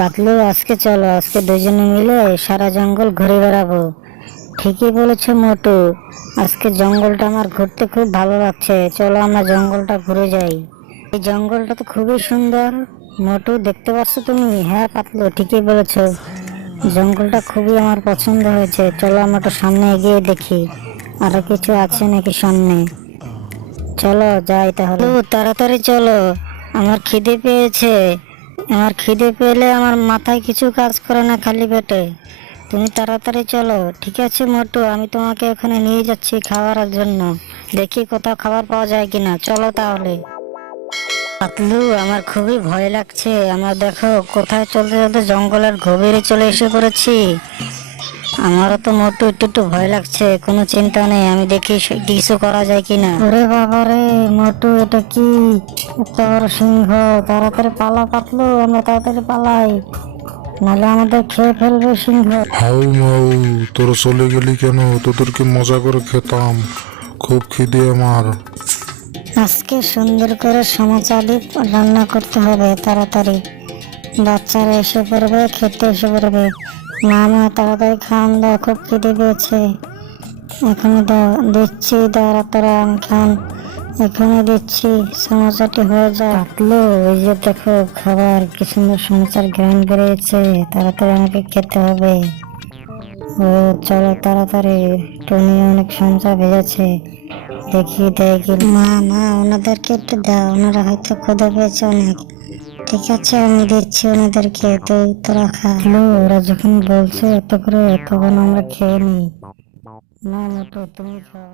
পাতলু, আজকে চলো, আজকে দুজনে মিলে সারা জঙ্গল ঘুরে বেড়াবো। ঠিকই বলেছো মোটু, আজকে জঙ্গলটা আমার ঘুরতে খুব ভালো লাগছে। চলো আমরা জঙ্গলটা ঘুরে যাই। এই জঙ্গলটা তো খুবই সুন্দর। মোটু, দেখতে পাচ্ছ তুমি? হ্যাঁ পাতলু, ঠিকই বলেছো, জঙ্গলটা খুবই আমার পছন্দ হয়েছে। চলো আমরা একটু সামনে এগিয়ে দেখি আরো কিছু আছে নাকি সামনে। চলো যাই তাহলে। তাড়াতাড়ি চলো, আমার খিদে পেয়েছে। আমার খিদে পেলে আমার মাথায় কিছু কাজ করে না, খালি পেটে। তুমি তাড়াতাড়ি চলো। ঠিক আছে মোটু, আমি তোমাকে ওখানে নিয়ে যাচ্ছি খাওয়ার জন্য। দেখি কোথাও খাবার পাওয়া যায় কিনা। চলো তাহলে। পাতলু, আমার খুবই ভয় লাগছে। আমরা দেখো কোথায় চলতে চলতে জঙ্গলের গভীরে চলে এসে পড়েছি। আমারও তো মোটু একটু একটু ভয় লাগছে। কোনো চিন্তা নেই, আমি দেখি কিছু করা যায় কিনা। ওরে বাবা রে মোটু, এটা কি? এত বড় সিংহ! তাড়াতাড়ি পালা পাতলু, আমরা তাড়াতাড়ি পালাই, নাহলে আমাদের খেয়ে ফেলবে সিংহ। হাউ মাউ, তোরা চলে গেলি কেন? তোদেরকে মজা করে খেতাম, খুব খিদে আমার। আজকে সুন্দর করে সমচালি রান্না করতে হবে তাড়াতাড়ি। বাচ্চারা এসে পড়বে, খেতে এসে পড়বে। মা মা, তাড়াতাড়ি খান দাও, খুব খিদে পেয়েছে। এখনই দাও, দিচ্ছি, দাঁড়া তোরা খান, এখনই দিচ্ছি। সমস্যাটি হয়ে যায়। পাতলু, ওই যে দেখো খাবার, কি সুন্দর সমস্যার গ্রান বেরিয়েছে। তাড়াতাড়ি আমাকে খেতে হবে। ও চলো তাড়াতাড়ি, টুনি অনেক সমস্যা ভেজেছে। দেখি দেখি। মা মা, ওনাদেরকে একটু দাও, ওনারা হয়তো ক্ষুধা পেয়েছে অনেক। ঠিক আছে, আমি দিচ্ছি ওনাদেরকে, তুই তোরা খা। ওরা যখন বলছে এত করে, তখন আমরা খেয়ে নিই। না মোটু, তুমি খাও।